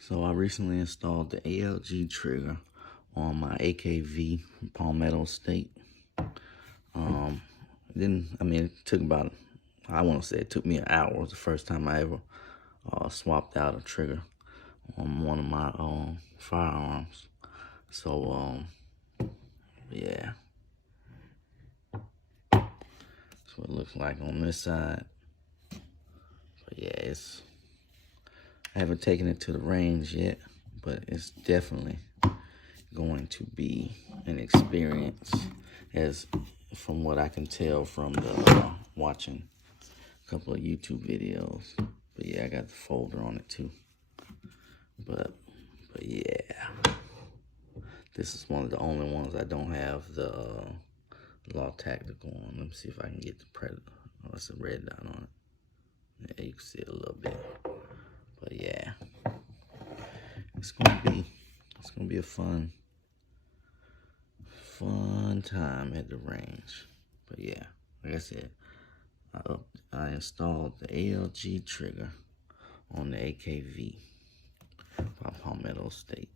So I recently installed the ALG trigger on my AKV from Palmetto State. It took about, I want to say it took me an hour. It was the first time I ever swapped out a trigger on one of my firearms. So, yeah. That's what it looks like on this side. But yeah, I haven't taken it to the range yet, but it's definitely going to be an experience, as from what I can tell from the watching a couple of YouTube videos. But yeah, I got the folder on it too. But yeah, this is one of the only ones I don't have the Law Tactical on. Let me see if I can get the Predator. Oh, it's a red dot on it. Yeah, you can see it a little bit. But yeah, it's gonna be a fun time at the range. But yeah, like I said, I installed the ALG trigger on the AKV by Palmetto State.